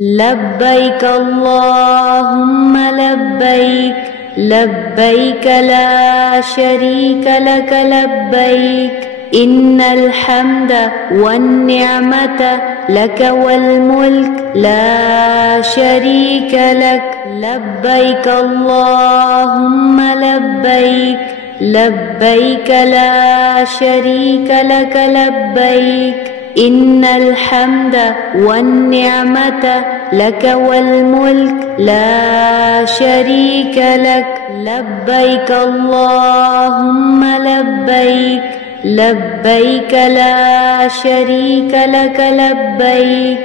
لبيك اللهم لبيك، لبيك لا شريك لك لبيك، إن الحمد والنعمة لك والملك لا شريك لك. لبيك اللهم لبيك، لبيك لا شريك لك لبيك، إن الحمد والنعمة لك والملك لا شريك لك. لبيك اللهم لبيك، لبيك لا شريك لك لبيك،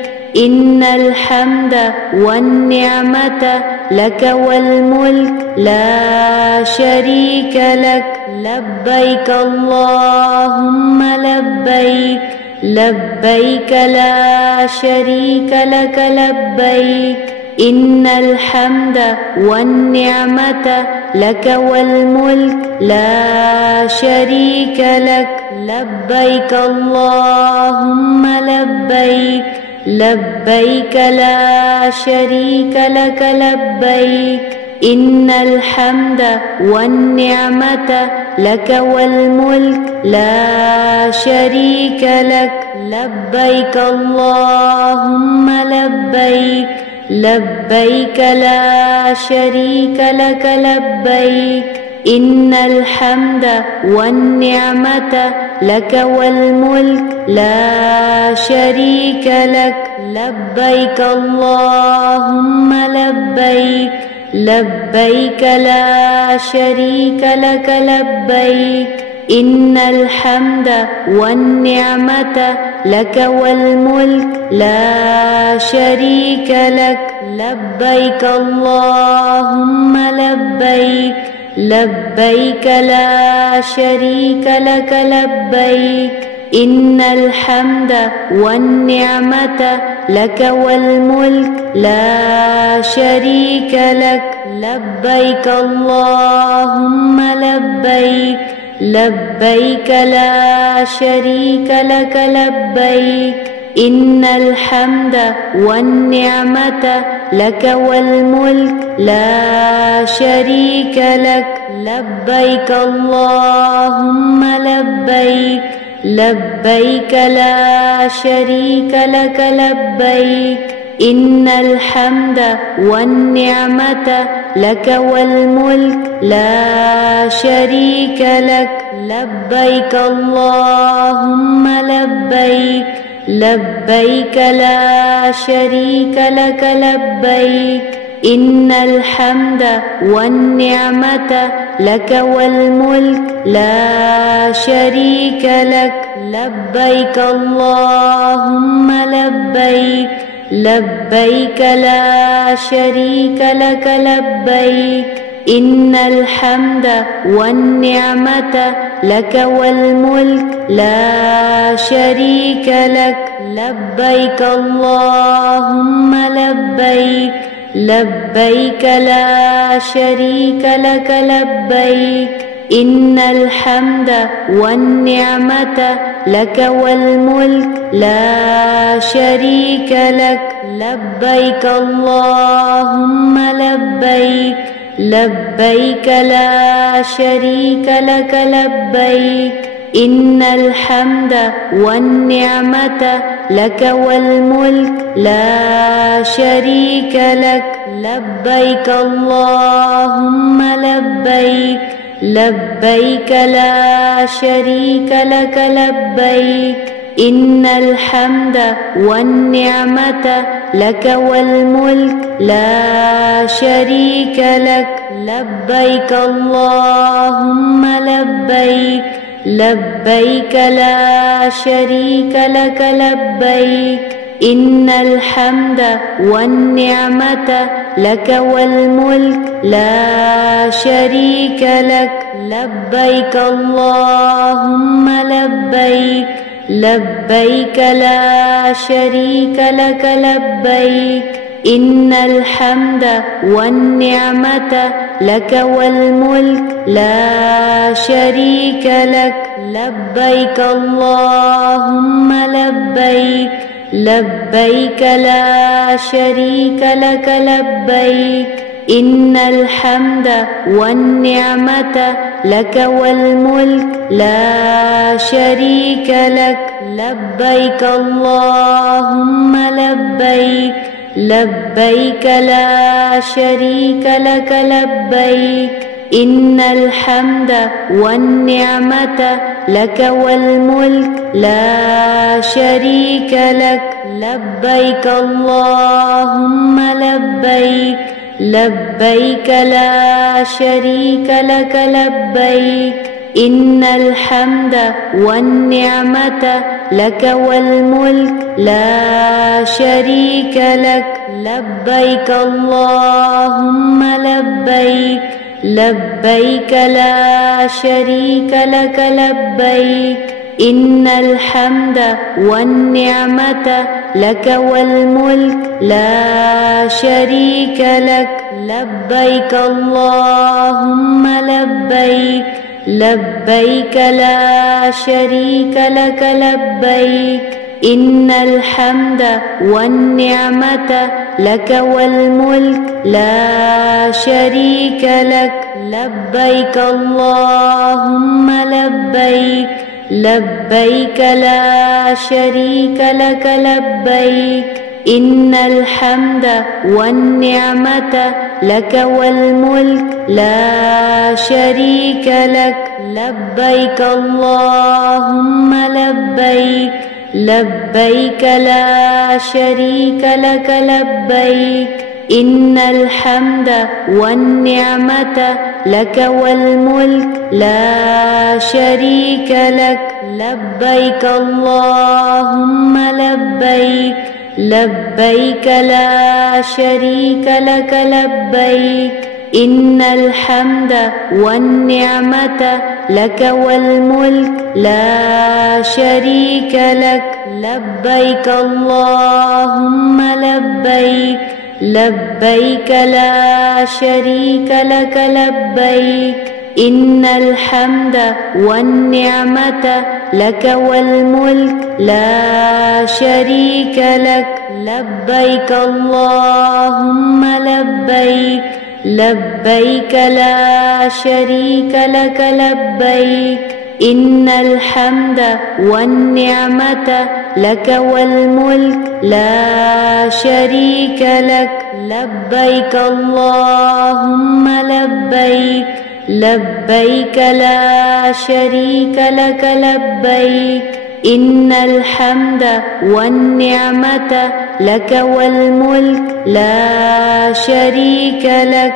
إن الحمد والنعمة لك والملك لا شريك لك. لبيك اللهم لبيك، لبيك لا شريك لك لبيك، إن الحمد والنعمة لك والملك لا شريك لك. لبيك اللهم لبيك، لبيك لا شريك لك لبيك، إن الحمد والنعمة لك والملك لا شريك لك. لبيك اللهم لبيك، لبيك لا شريك لك لبيك، إن الحمد والنعمة لك والملك لا شريك لك. لبيك اللهم لبيك، لبيك لا شريك لك لبيك، إن الحمد والنعمة لك والملك لا شريك لك. لبيك اللهم لبيك، لبيك لا شريك لك لبيك، إن الحمد والنعمة لك والملك لا شريك لك. لبيك اللهم لبيك، لبيك لا شريك لك لبيك، إن الحمد والنعمة لك والملك لا شريك لك. لبيك اللهم لبيك، لبيك لا شريك لك لبيك، إن الحمد والنعمة لك والملك لا شريك لك. لبيك اللهم لبيك، لبيك لا شريك لك لبيك، إن الحمد والنعمة لك والملك لا شريك لك. لبيك اللهم لبيك، لبيك لا شريك لك لبيك، إن الحمد والنعمة لك والملك لا شريك لك. لبيك اللهم لبيك، لبيك لا شريك لك لبيك، إن الحمد والنعمة لك والملك لا شريك لك. لبيك اللهم لبيك، لبيك لا شريك لك لبيك، إن الحمد والنعمة لك والملك لا شريك لك. لبيك اللهم لبيك، لبيك لا شريك لك لبيك، إن الحمد والنعمة لك والملك لا شريك لك. لبيك اللهم لبيك، لبيك لا شريك لك لبيك، إن الحمد والنعمة لك والملك لا شريك لك. لبيك اللهم لبيك، لبيك لا شريك لك لبيك، إن الحمد والنعمة لك والملك لا شريك لك. لبيك اللهم لبيك، لبيك لا شريك لك لبيك إن الحمد والنعمة لك والملك لا شريك لك لبيك اللهم لبيك لبيك لا شريك لك لبيك إن الحمد والنعمة لك والملك لا شريك لك لبيك اللهم لبيك لبيك لا شريك لك لبيك إن الحمد والنعمة لك والملك لا شريك لك لبيك اللهم لبيك لبيك لا شريك لك لبيك إن الحمد والنعمة لك والملك لا شريك لك لبيك اللهم لبيك لبيك لا شريك لك لبيك إن الحمد والنعمة لك والملك لا شريك لك لبيك اللهم لبيك لبيك لا شريك لك لبيك إن الحمد والنعمة لك والملك لا شريك لك لبيك اللهم لبيك لبيك لا شريك لك لبيك إن الحمد والنعمة لك والملك لا شريك لك لبيك اللهم لبيك لبيك لا شريك لك لبيك إن الحمد والنعمة لك والملك لا شريك لك لبيك اللهم لبيك لبيك لا شريك لك لبيك إن الحمد والنعمة لك والملك لا شريك لك لبيك اللهم لبيك لبيك لا شريك لك لبيك إن الحمد والنعمة لك والملك لا شريك لك لبيك اللهم لبيك لبيك لا شريك لك لبيك إن الحمد والنعمة لك والملك لا شريك لك